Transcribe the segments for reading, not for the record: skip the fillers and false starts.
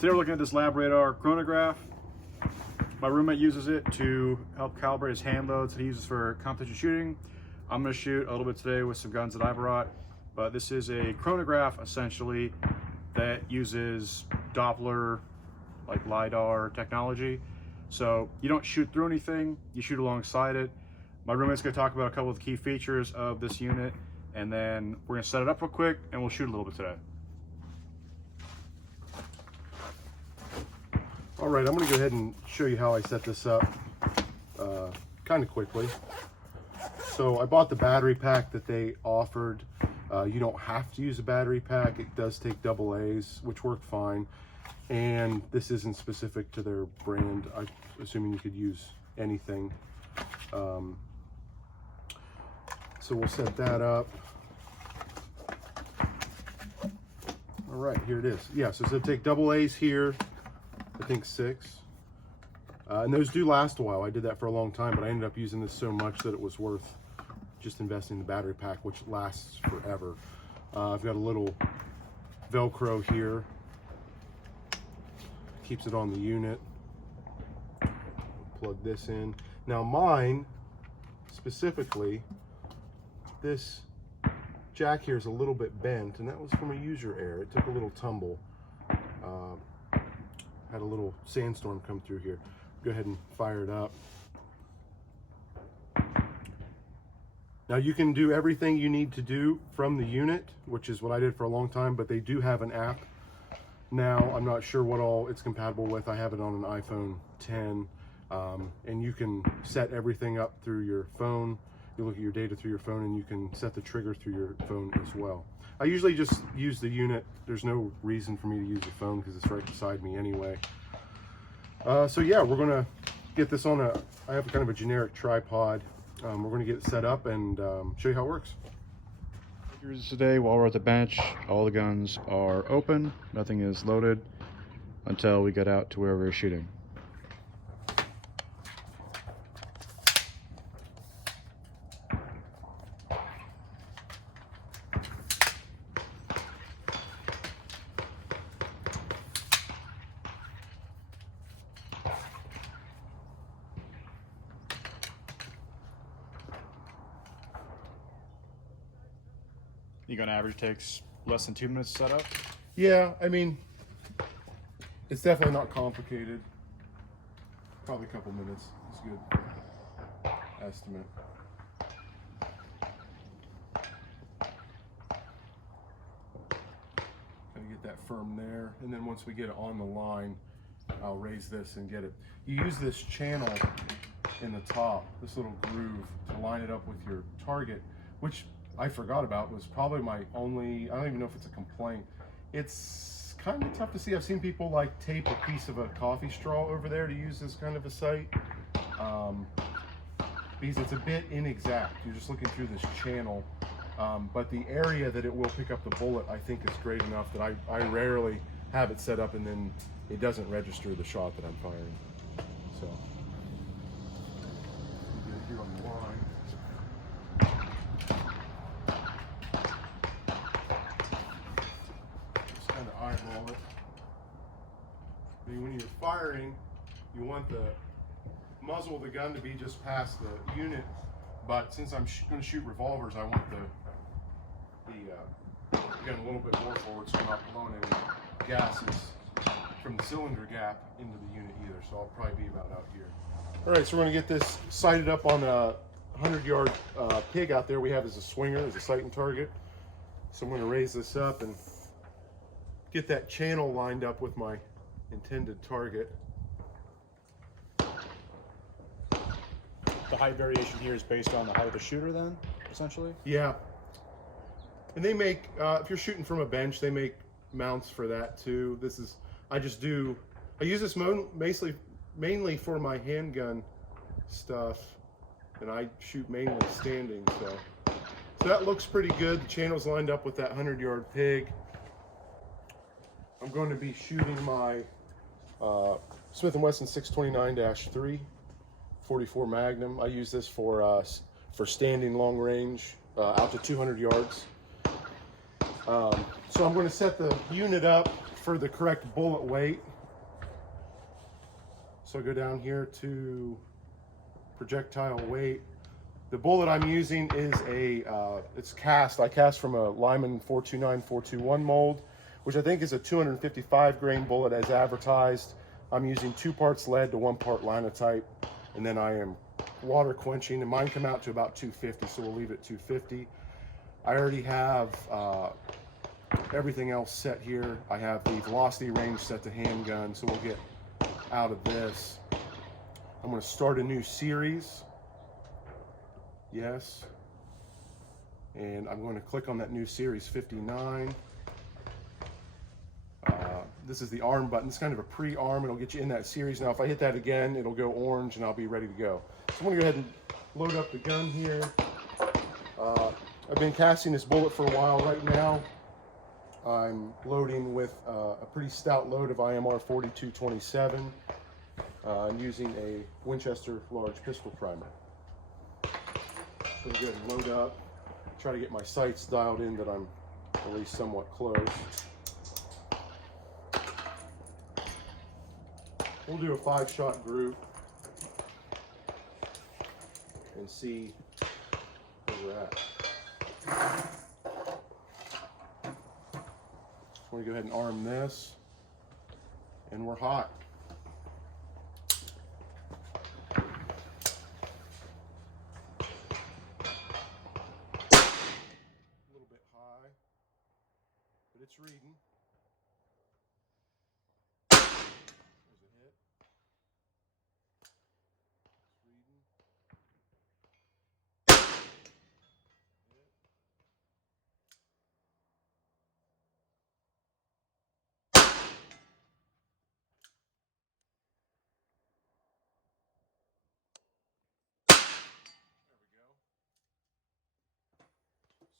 Today we're looking at this Labradar chronograph. My roommate uses it to help calibrate his hand loads that he uses for competition shooting. I'm going to shoot a little bit today with some guns that I brought, but this is a chronograph essentially that uses Doppler, like LiDAR technology. So you don't shoot through anything, you shoot alongside it. My roommate's going to talk about a couple of the key features of this unit, and then we're going to set it up real quick and we'll shoot a little bit today. All right, I'm going to go ahead and show you how I set this up kind of quickly. So I bought the battery pack that they offered. You don't have to use a battery pack. It does take AA's, which worked fine. And this isn't specific to their brand. I'm assuming you could use anything. So we'll set that up. All right, here it is. Yeah, so it'll take AA's here. I think 6. And those do last a while. I did that for a long time, but I ended up using this so much that it was worth just investing in the battery pack, which lasts forever. I've got a little Velcro here. Keeps it on the unit. Plug this in. Now mine, specifically, this jack here is a little bit bent, and that was from a user error. It took a little tumble. Had a little sandstorm come through here. Go ahead and fire it up. Now you can do everything you need to do from the unit, which is what I did for a long time, but they do have an app. Now I'm not sure what all it's compatible with. I have it on an iPhone 10, and you can set everything up through your phone. You look at your data through your phone, and you can set the trigger through your phone as well. I usually just use the unit. There's no reason for me to use the phone because it's right beside me anyway. So yeah, we're gonna get this on I have kind of a generic tripod. We're gonna get it set up and show you how it works. Here's today while we're at the bench, all the guns are open, nothing is loaded until we get out to where we're shooting. You think on average takes less than 2 minutes to set up? Yeah, I mean, it's definitely not complicated. Probably a couple minutes is a good estimate. Gotta get that firm there, and then once we get it on the line, I'll raise this and get it. You use this channel in the top, this little groove, to line it up with your target, which I forgot about, was probably my only, I don't even know if it's a complaint. It's kind of tough to see. I've seen people like tape a piece of a coffee straw over there to use as kind of a sight, because it's a bit inexact. You're just looking through this channel, but the area that it will pick up the bullet, I think, is great enough that I rarely have it set up and then it doesn't register the shot that I'm firing. So, get it here on the line. Eyeball it. I mean, when you're firing, you want the muzzle of the gun to be just past the unit, but since I'm going to shoot revolvers, I want the gun a little bit more forward so I'm not blowing any gases from the cylinder gap into the unit either, so I'll probably be about out here. All right, so we're going to get this sighted up on a 100-yard pig out there we have as a swinger, as a sight and target. So I'm going to raise this up and get that channel lined up with my intended target. The height variation here is based on the height of the shooter then, essentially? Yeah. And they make, if you're shooting from a bench, they make mounts for that too. This is, I use this mainly for my handgun stuff, and I shoot mainly standing, so that looks pretty good. The channel's lined up with that 100-yard pig. I'm going to be shooting my Smith & Wesson 629-3 44 Magnum. I use this for standing long range, out to 200 yards. So I'm going to set the unit up for the correct bullet weight. So I go down here to projectile weight. The bullet I'm using is it's cast. I cast from a Lyman 429-421 mold, which I think is a 255 grain bullet as advertised. I'm using 2 parts lead to 1 part linotype, and then I am water quenching, and mine come out to about 250, so we'll leave it 250. I already have everything else set here. I have the velocity range set to handgun, so we'll get out of this. I'm going to start a new series. Yes. And I'm going to click on that new series 59. This is the arm button. It's kind of a pre-arm. It'll get you in that series. Now if I hit that again, it'll go orange and I'll be ready to go. So I'm going to go ahead and load up the gun here. I've been casting this bullet for a while. Right now I'm loading with a pretty stout load of IMR 4227. I'm using a Winchester large pistol primer. So I'm going to load up, try to get my sights dialed in that I'm at least somewhat close. We'll do a 5-shot group and see where we're at. I'm going to go ahead and arm this, and we're hot. But it's reading. There's a hit. It's reading. Hit. There we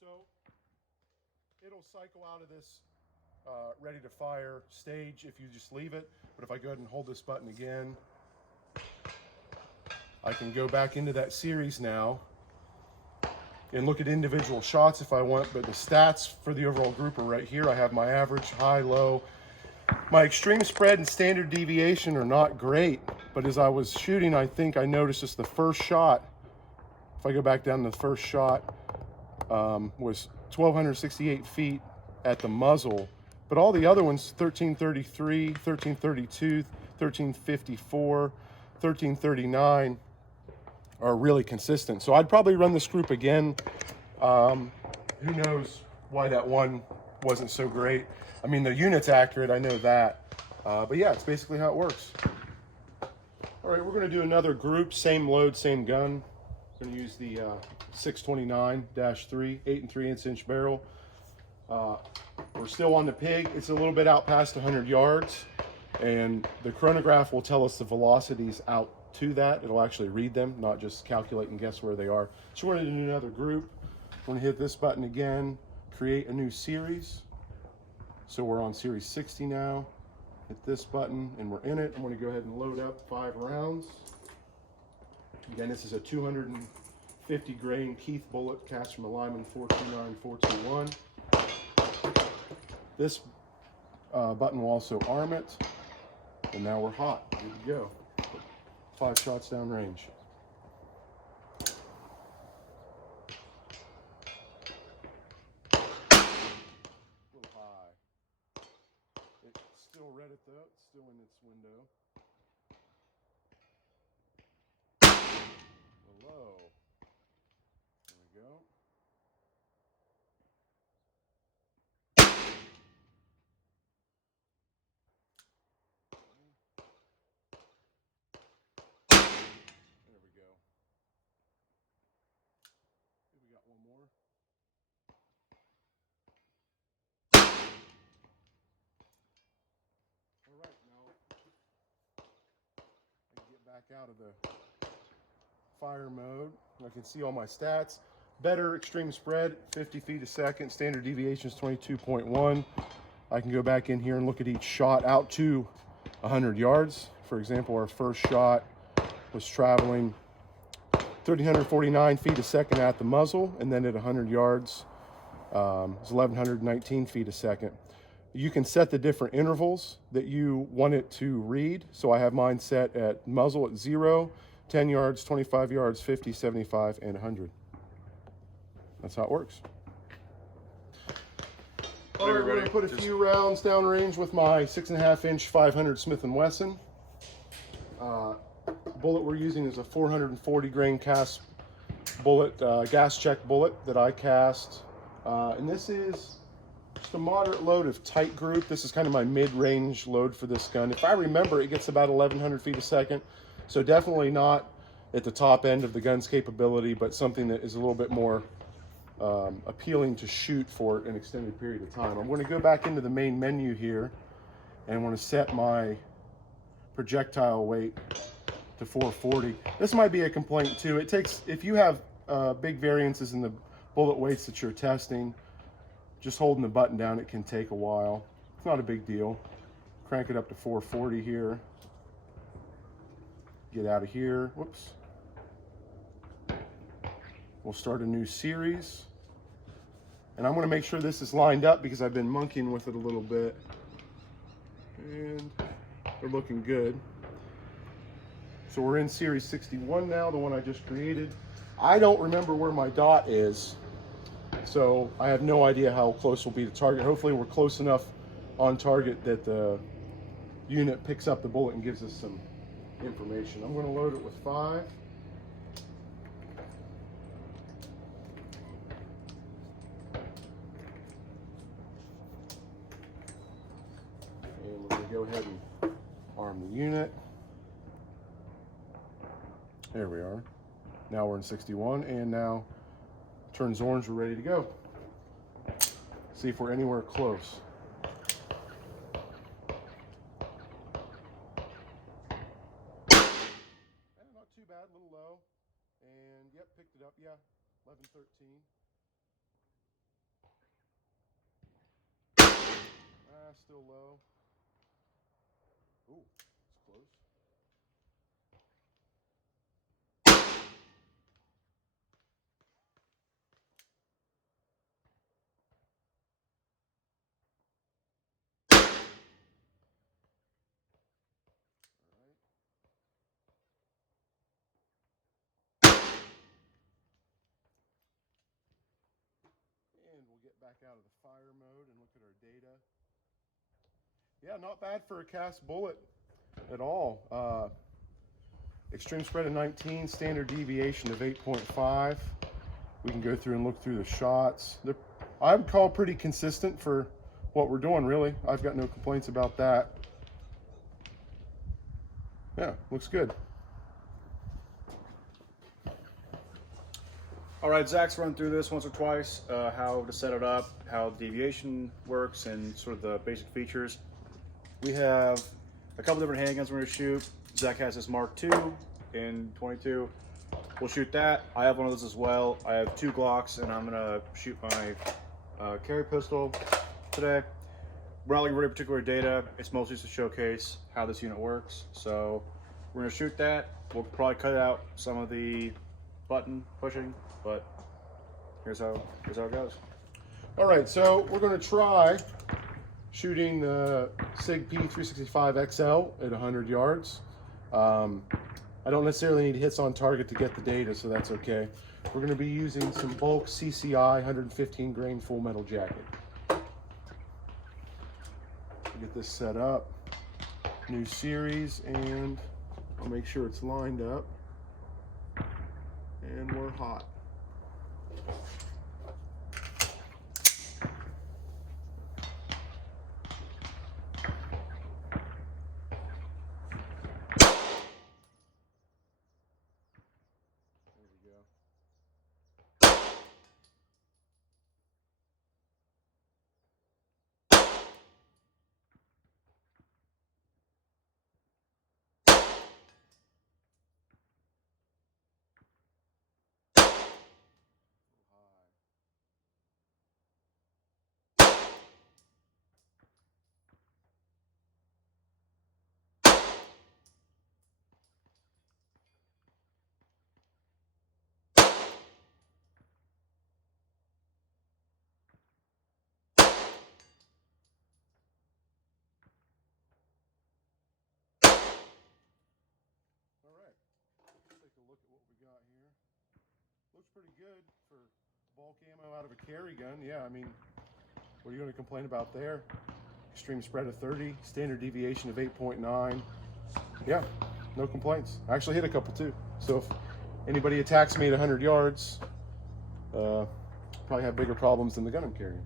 go. So it'll cycle out of this ready to fire stage if you just leave it. But if I go ahead and hold this button again, I can go back into that series now and look at individual shots if I want. But the stats for the overall group are right here. I have my average, high, low. My extreme spread and standard deviation are not great, but as I was shooting, I think I noticed just the first shot. If I go back down, the first shot was 1,268 feet at the muzzle, but all the other ones, 1333, 1332, 1354, 1339, are really consistent. So I'd probably run this group again. Who knows why that one wasn't so great. I mean, the unit's accurate, I know that. But yeah, it's basically how it works. All right, we're gonna do another group, same load, same gun. I'm gonna use the 629-3, 8 3/8" barrel. We're still on the pig. It's a little bit out past 100 yards, and the chronograph will tell us the velocities out to that. It'll actually read them, not just calculate and guess where they are. So we're gonna do another group. We're gonna hit this button again, create a new series. So we're on series 60 now. Hit this button and we're in it. I'm gonna go ahead and load up 5 rounds. Again, this is a 250 grain Keith bullet cast from a Lyman 429-421. This button will also arm it. And now we're hot, good to go. 5 shots down range. A little high. It's still read it though, it's still in its window. Low. There we go. There we go. We got one more. All right, now I can get back out of the fire mode. I can see all my stats. Better extreme spread, 50 feet a second. Standard deviation is 22.1. I can go back in here and look at each shot out to 100 yards. For example, our first shot was traveling 1,349 feet a second at the muzzle, and then at 100 yards, it's 1,119 feet a second. You can set the different intervals that you want it to read. So I have mine set at muzzle at 0, 10 yards, 25 yards, 50, 75, and 100. That's how it works. All right, we're going to put a few rounds downrange with my 6.5-inch 500 Smith & Wesson. Bullet we're using is a 440 grain cast bullet, gas check bullet that I cast. And this is just a moderate load of tight group. This is kind of my mid-range load for this gun. If I remember, it gets about 1,100 feet a second. So definitely not at the top end of the gun's capability, but something that is a little bit more appealing to shoot for an extended period of time. I'm going to go back into the main menu here, and I'm going to set my projectile weight to 440. This might be a complaint too. It takes, if you have big variances in the bullet weights that you're testing, just holding the button down, it can take a while. It's not a big deal. Crank it up to 440 here. Get out of here. Whoops. We'll start a new series. And I'm going to make sure this is lined up because I've been monkeying with it a little bit. And they're looking good. So we're in series 61 now, the one I just created. I don't remember where my dot is, so I have no idea how close we'll be to target. Hopefully we're close enough on target that the unit picks up the bullet and gives us some information. I'm going to load it with 5. And we're going to go ahead and arm the unit. There we are. Now we're in 61, and now turns orange, we're ready to go. See if we're anywhere close. Not too bad, a little low. And yep, picked it up, yeah. 11, 13. Still low. Ooh, it's close. And we'll get back out of the fire mode and look at our data. Yeah, not bad for a cast bullet at all. Extreme spread of 19, standard deviation of 8.5. We can go through and look through the shots. I would call pretty consistent for what we're doing, really. I've got no complaints about that. Yeah, looks good. All right, Zach's run through this once or twice, how to set it up, how deviation works, and sort of the basic features. We have a couple different handguns we're going to shoot. Zach has his Mark II in 22. We'll shoot that. I have one of those as well. I have 2 Glocks, and I'm going to shoot my carry pistol today. We're not looking for any particular data. It's mostly just to showcase how this unit works. So we're going to shoot that. We'll probably cut out some of the button pushing, but here's how it goes. All right, so we're going to try shooting the SIG P365 XL at 100 yards. I don't necessarily need hits on target to get the data, so that's okay. We're going to be using some bulk CCI 115 grain full metal jacket. Get this set up, new series, and I'll make sure it's lined up. And we're hot. Looks pretty good for bulk ammo out of a carry gun. Yeah, I mean, what are you going to complain about there? Extreme spread of 30, standard deviation of 8.9. Yeah, no complaints. I actually hit a couple too. So if anybody attacks me at 100 yards, probably have bigger problems than the gun I'm carrying.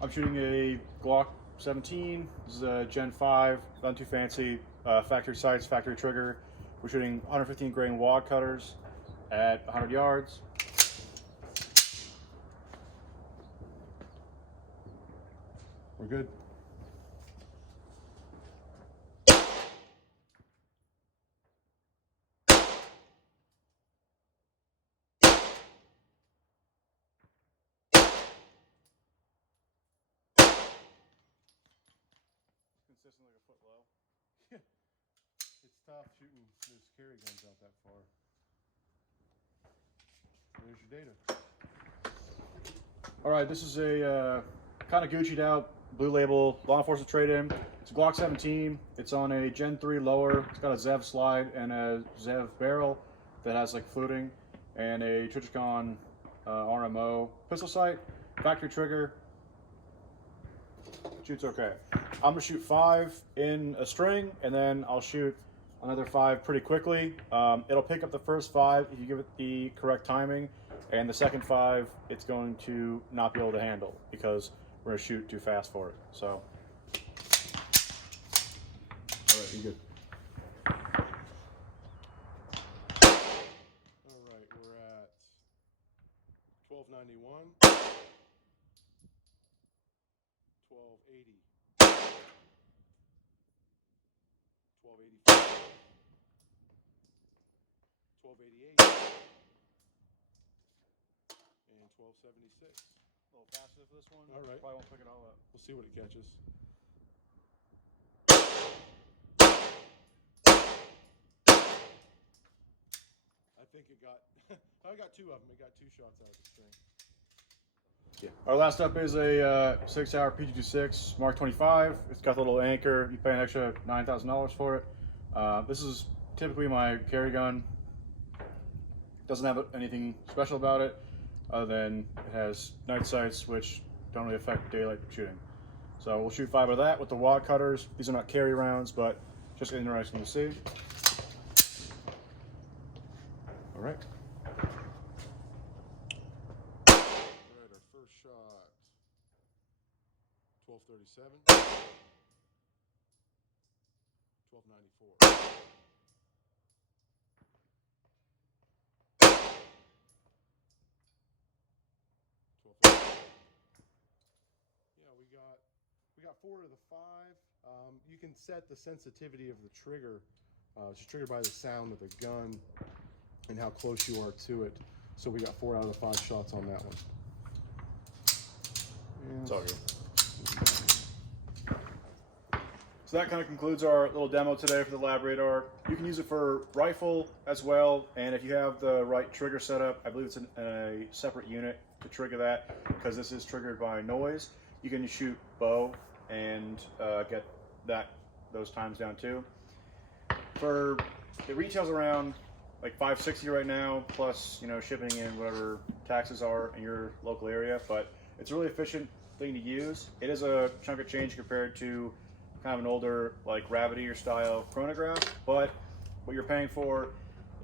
I'm shooting a Glock 17. This is a Gen 5, nothing too fancy. Factory sights, factory trigger. We're shooting 115 grain wad cutters at 100 yards. We're good. Consistent like a foot low. Yeah, it's tough shooting those carry guns out that far. There's your data. All right, this is a kind of Gucci'd out blue label law enforcement trade-in. It's a Glock 17. It's on a Gen 3 lower. It's got a Zev slide and a Zev barrel that has like fluting, and a Trijicon RMO pistol sight, factory trigger. Shoots okay. I'm gonna shoot 5 in a string, and then I'll shoot another 5 pretty quickly. It'll pick up the first 5 if you give it the correct timing, and the second 5 it's going to not be able to handle because we're gonna shoot too fast for it. So, all right, you good? All right, we're at 1291, 1280, 1285, 1288, and 1276. A little faster for this one. All right. Probably won't pick it all up. We'll see what it catches. I think it got, I got 2 of them. It got 2 shots out of the string. Yeah. Our last up is a 6-hour PG26 Mark 25. It's got the little anchor. You pay an extra $9,000 for it. This is typically my carry gun. Doesn't have anything special about it other than it has night sights, which don't really affect daylight shooting. So we'll shoot 5 of that with the wad cutters. These are not carry rounds, but just interesting to see. All right. All right, our first shot, 1237, 1294. Yeah, we got 4 of the 5. You can set the sensitivity of the trigger. It's triggered by the sound of the gun and how close you are to it. So we got 4 out of the 5 shots on that one. It's all good. So that kind of concludes our little demo today for the Labradar. You can use it for rifle as well, and if you have the right trigger setup, I believe it's in a separate unit to trigger that, because this is triggered by noise. You can shoot bow and get those times down too. For it retails around like $560 right now, plus shipping and whatever taxes are in your local area. But it's a really efficient thing to use. It is a chunk of change compared to kind of an older like Rabbitier style chronograph, but what you're paying for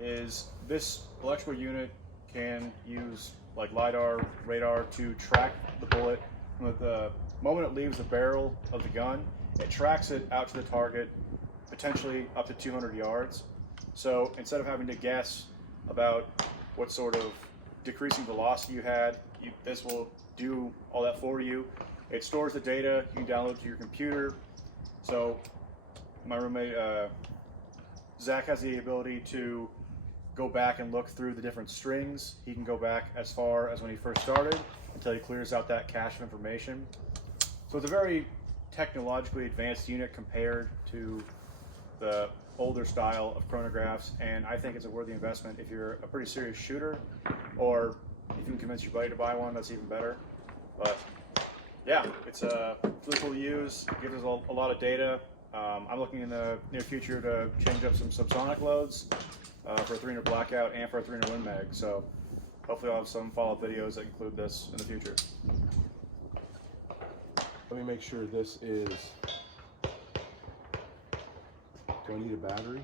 is this electrical unit can use like LiDAR, radar to track the bullet from the moment it leaves the barrel of the gun. It tracks it out to the target, potentially up to 200 yards. So instead of having to guess about what sort of decreasing velocity you had, this will do all that for you. It stores the data, you can download it to your computer. So my roommate, Zach, has the ability to go back and look through the different strings. He can go back as far as when he first started until he clears out that cache of information. So it's a very technologically advanced unit compared to the older style of chronographs, and I think it's a worthy investment if you're a pretty serious shooter, or if you can convince your buddy to buy one, that's even better. But yeah, it's really cool to use. It gives us a lot of data. I'm looking in the near future to change up some subsonic loads for a 300 blackout and for a 300 Win Mag. So hopefully I'll have some follow-up videos that include this in the future. Let me make sure this is, do I need a battery?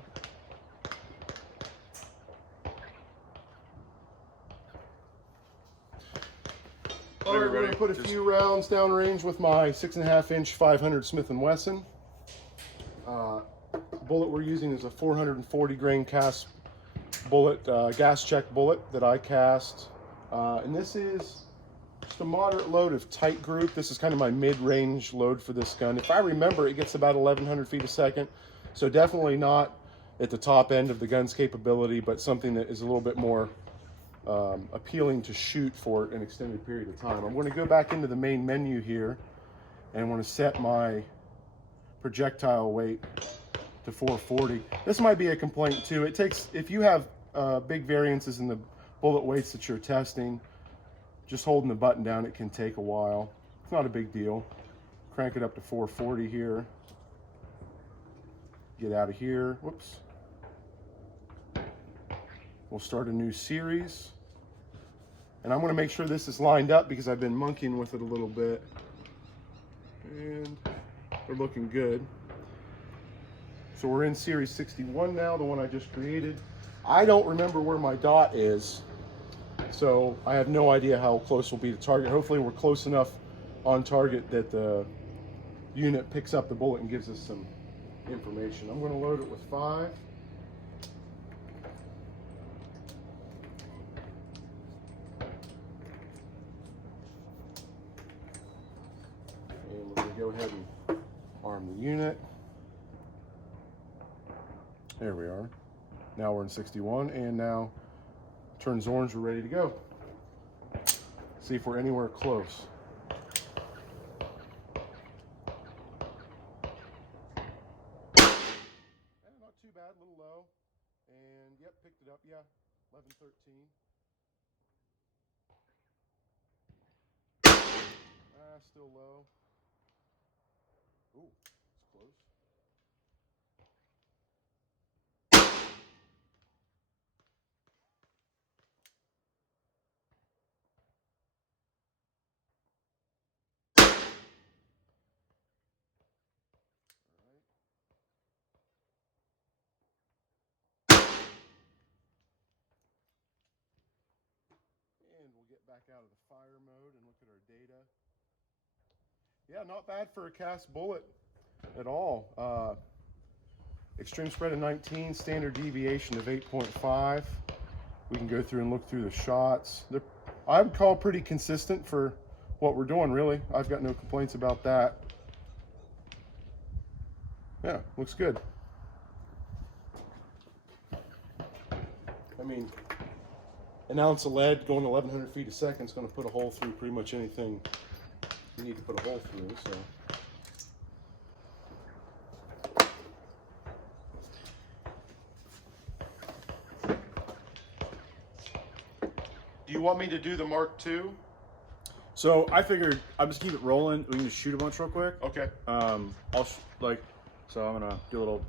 All right, we're going to put a few rounds downrange with my 6.5 inch 500 Smith & Wesson. Bullet we're using is a 440 grain cast bullet, gas check bullet that I cast. And this is just a moderate load of tight group. This is kind of my mid-range load for this gun. If I remember, it gets about 1,100 feet a second. So definitely not at the top end of the gun's capability, but something that is a little bit more appealing to shoot for an extended period of time. I'm going to go back into the main menu here and I'm going to set my projectile weight to 440. This might be a complaint too. It takes, if you have big variances in the bullet weights that you're testing, just holding the button down, it can take a while. It's not a big deal. Crank it up to 440 here. Get out of here. Whoops. We'll start a new series. And I'm going to make sure this is lined up because I've been monkeying with it a little bit. And they're looking good. So we're in series 61 now, the one I just created. I don't remember where my dot is, so I have no idea how close we'll be to target. Hopefully we're close enough on target that the unit picks up the bullet and gives us some information. I'm going to load it with 5. And we're going to go ahead and arm the unit. There we are. Now we're in 61, and now turns orange, we're ready to go. See if we're anywhere close. Not too bad, a little low. And yep, picked it up, yeah, 11, 13. Still low. Ooh, it's close. And we'll get back out of the fire mode and look at our data. Yeah, not bad for a cast bullet at all. Extreme spread of 19, standard deviation of 8.5. We can go through and look through the shots. I would call pretty consistent for what we're doing, really. I've got no complaints about that. Yeah, looks good. I mean, an ounce of lead going 1,100 feet a second is going to put a hole through pretty much anything you need to put a hole through. So, do you want me to do the Mark II? So I figured I'll just keep it rolling. We can just shoot a bunch real quick. Okay. So I'm gonna do a little